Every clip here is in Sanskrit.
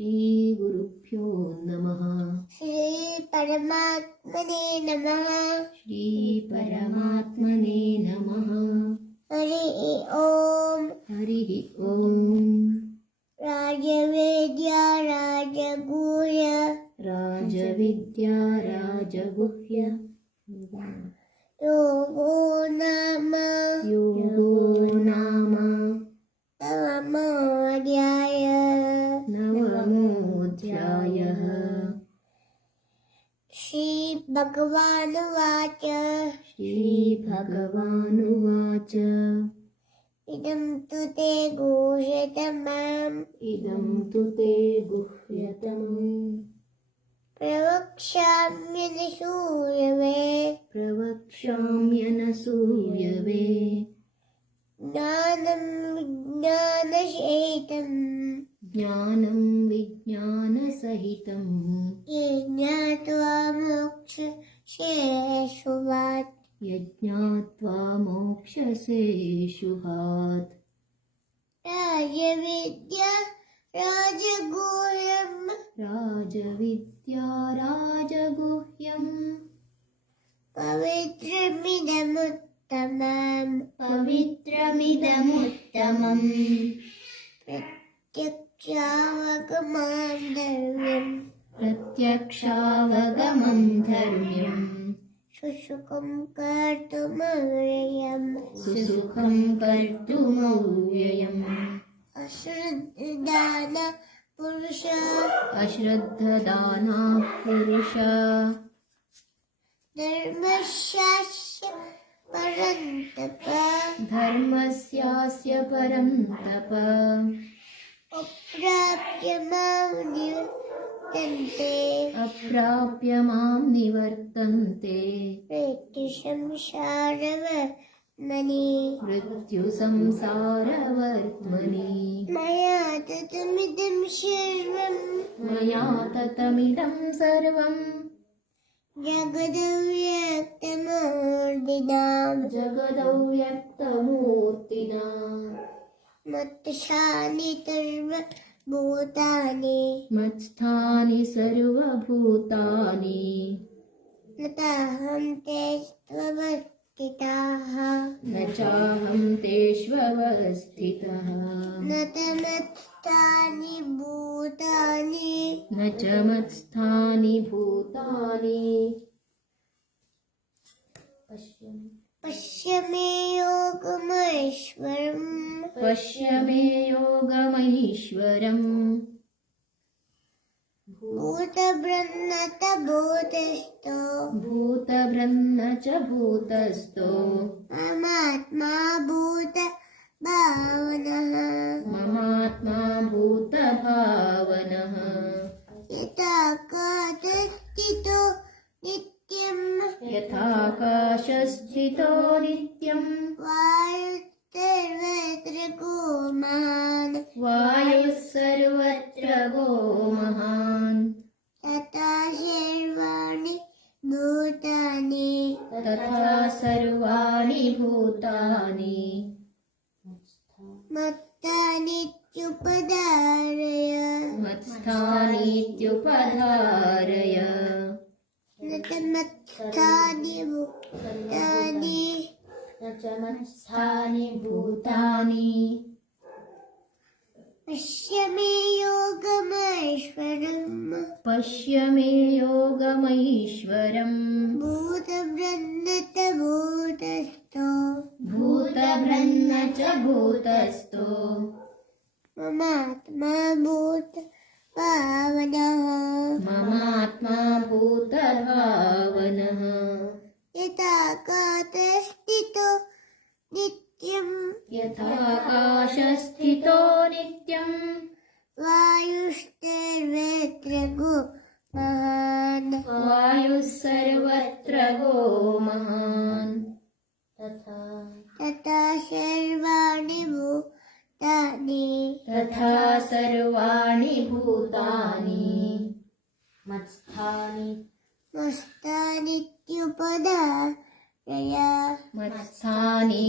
श्रीगुरुभ्यो नमः। श्रीपरमात्मने नमः। श्रीपरमात्मने नमः। हरिः ओम्। हरिः ओम्। राजवेद्या राजगुह्य राजविद्या राजगुह्य योगो नाम नवमोऽध्यायः। श्रीभगवानुवाच श्रीभगवानुवाच इदं तु ते गुह्यतमम् इदं तु ते गुह्यतमम् प्रवक्ष्याम्यनसूयवे ज्ञानं विज्ञानसहितं ज्ञात्वा मोक्षसे शुभात्। राजविद्या राजगुह्यम् पवित्रमिदमुत्तमम् प्रत्यक्षावगमं धर्म्यम् सुसुखं कर्तुमव्ययम् अश्रद्धदानः पुरुष धर्मस्यास्य परन्तप अप्राप्य मां निवर्तन्ते मृत्युसंसारवर्त्मनि मया ततमिदं सर्वम् जगदव्यक्तमूर्तिना मत्स्थानि सर्वभूतानि न चाहं तेष्वस्थितः न च मत्स्थानि भूतानि पश्य मे योगमैश्वरम् भूतभृन्न च भूतस्थो ममात्मा भूतभावनः यथाकाशस्थितो नित्यम् वायुः सर्वत्र गो महान् तथा सर्वाणि भूतानि मत्स्थानीत्युपधारय न च मत्स्थानि भूतानि पश्य मे योगमैश्वरम् भूतभृन्न च भूतस्थो ममात्मा भूतभावनः यथाकाशस्थितो नित्यम् वायुः सर्वत्र गो महान् तथा सर्वाणि भूतानि मत्स्थानीत्युपधारय मत्स्थानीत्युपधारय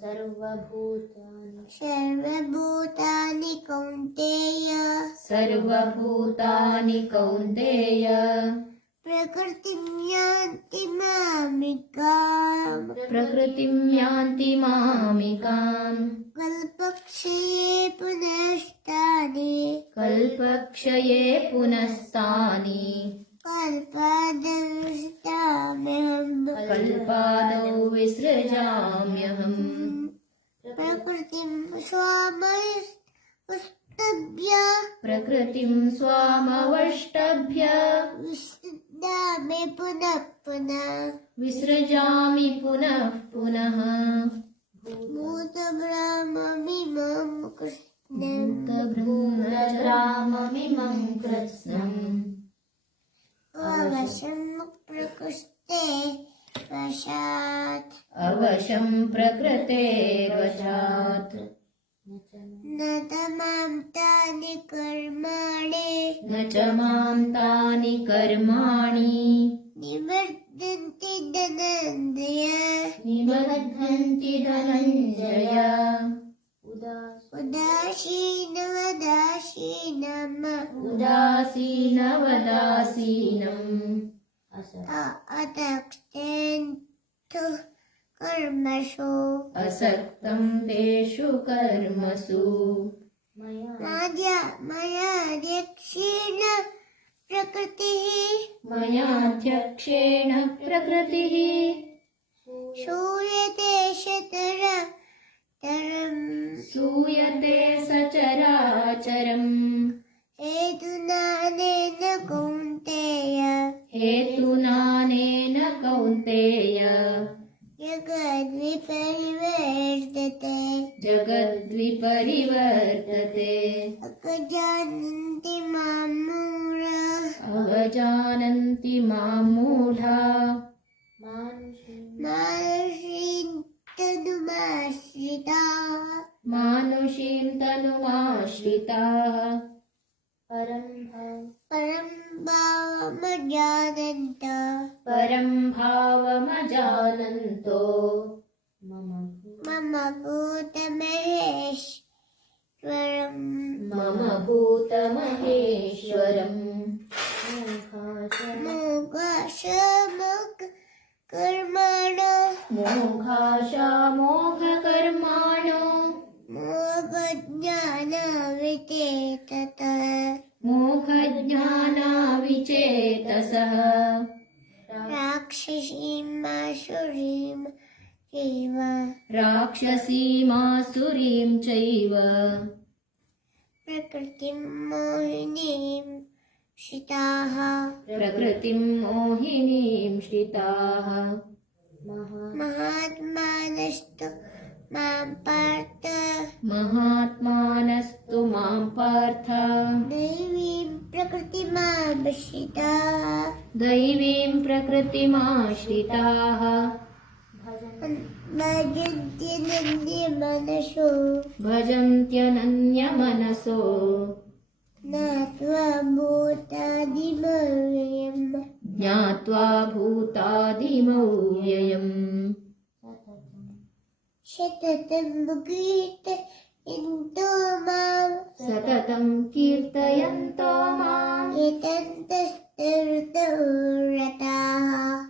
सर्वभूतानि कौन्तेय सर्वभूतानि कौन्तेय प्रकृतिं यान्ति मामिकाम् प्रकृतिं यान्ति मामिकाम् कल्पक्षये पुनस्तानि कल्पक्षये पुनस्तानि कल्पादौ विसृजाम्यहम् प्रकृतिं स्वामस्तभ्य प्रकृतिं स्वामवष्टभ्य विसृजामि पुनः पुनः विसृजामि पुनः पुनः भूतब्रह्ममिमं कृष्णम् भूतब्रह्ममिमं कृत्स्नम् अवशं प्रकृष्टे वशात् अवशं प्रकृतेर्वशात् न तमां तानि कर्माणि न च मां तानि कर्माणि निवर्तन्ति धनञ्जय निबध्नन्ति धनञ्जय उदासीनवदासीनम् अतक्तेन्तु कर्मसु असक्तं तेषु कर्मसु मयाध्यक्षेण प्रकृतिः मयाध्यक्षेण प्रकृतिः श्रूयते सूयते सचराचरम् हेतुनानेन कौन्तेय हेतुनानेन कौन्तेय जगद्विपरिवर्तते अजानन्ति मां मूढाः अवजानन्ति मां मूढा मानुषीं तनुमाश्रिताः परं भावमजानन्तो मम भूतमहेश्वरम् मोघाशामोघकर्माणो मोघज्ञानाविचेतसः राक्षसीमासुरीं चैव प्रकृतिं मोहिनीं श्रिताः प्रकृतिं मोहिनीं श्रिताः महात्मानस्तु मां पार्थ महात्मानस्तु मां पार्थ दैवीं प्रकृतिमाश्रिताः दैवीं प्रकृतिमाश्रिताः भजन्त्यनन्यमनसो ज्ञात्वा भूतादिमव्ययम् सततं कीर्तयन्तो माम्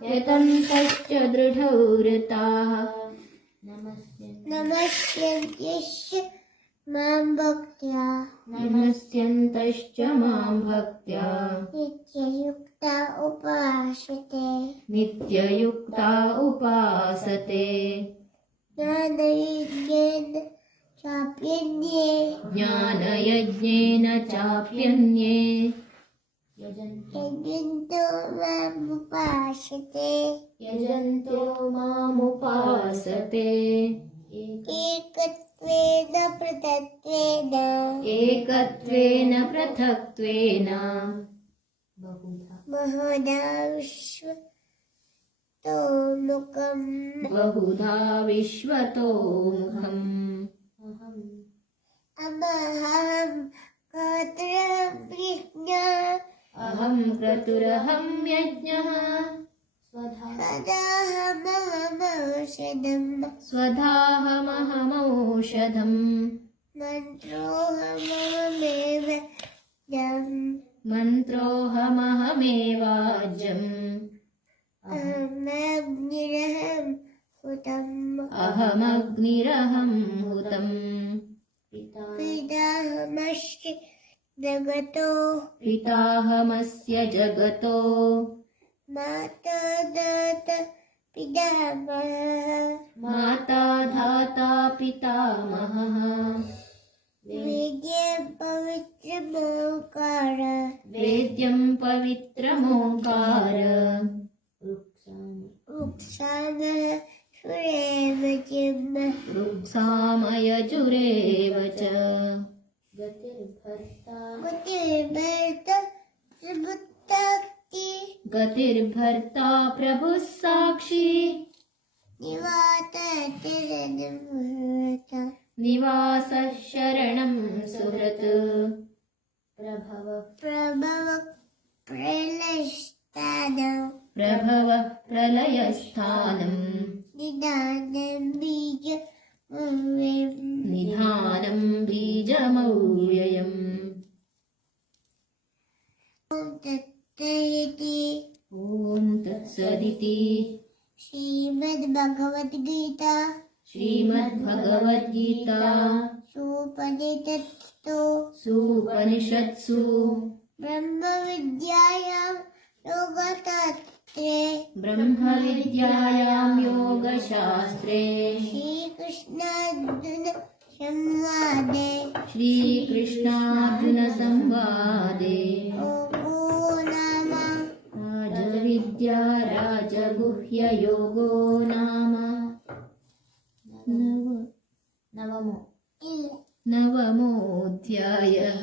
यतन्तश्च दृढौ रताः नमस्यन्त्यश्च मां भक्त्या नमस्यन्तश्च मां भक्त्या नित्ययुक्ता उपासते नित्ययुक्ता उपासते ज्ञानयज्ञेन चाप्यन्ये ज्ञानयज्ञेन चाप्यन्ये यजन्तो मामुपासते यजन्तो मामुपासते एकत्वेन पृथक्त्वेन एकत्वेन पृथक्त्वेन बहुधा विश्वतोमुखम् बहुधा विश्वतोमुखम् अहं क्रतुरहं अहं क्रतुरहं यज्ञः स्वदाहमहमौषधम् स्वधाहमहमौषधम् मन्त्रोऽहमहमेवाज्यम् अहमग्निरहं हुतम् अहमग्निरहं हुतम् पिताहमस्य जगतो पिताहमस्य जगतो माता दाता पितामहः माता धाता पितामहः वेद्यं पवित्रमोकार वेद्यं पवित्रमोङ्कार उक्सामः सुरेव चिम् रुक्सामयजुरेव च गतिर्भर्ता सुबुद्धक्ति गतिर्भर्ता प्रभुः साक्षी निवाततिरनुहृत निवासः शरणं सुहृत् प्रभव प्रलष्टानं प्रभवः प्रलयस्थानम् निदानं निधानं बीजमव्ययम् तत्सदिति ॐ तत्सदिति श्रीमद्भगवद्गीता श्रीमद्भगवद्गीता सुपनिषत्सु ब्रह्मविद्यायां ब्रह्मविद्यायां योगशास्त्रे ब्रह्मविद्यायां योगशास्त्रे श्रीकृष्णार्जुनसंवादे योगो नाम राजविद्या राजगुह्ययोगो नाम नवमोऽध्यायः।